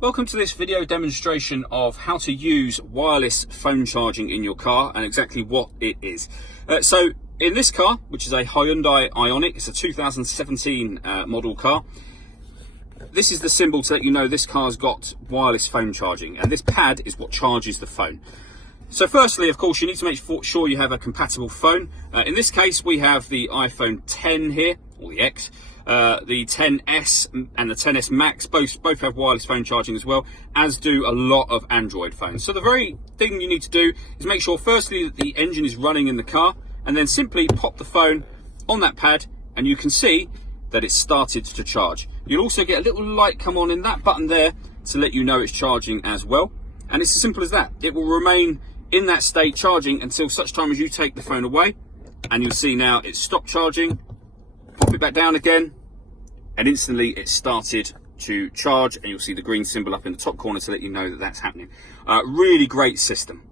Welcome to this video demonstration of how to use wireless phone charging in your car and exactly what it is. So in this car, which is a Hyundai Ioniq, it's a 2017 model car. This is the symbol to let you know this car's got wireless phone charging, and this pad is what charges the phone. So firstly, of course, you need to make sure you have a compatible phone. In this case, we have the iPhone 10 here, or the X. The 10s and the 10s Max both have wireless phone charging as well, as do a lot of Android phones. So the very thing you need to do is make sure firstly that the engine is running in the car, and then simply pop the phone on that pad and you can see that it's started to charge. You'll also get a little light come on in that button there to let you know it's charging as well. And it's as simple as that. It will remain in that state charging until such time as you take the phone away, and you'll see now it's stopped charging. Pop it back down again, and instantly it started to charge, and you'll see the green symbol up in the top corner to let you know that that's happening. Really great system.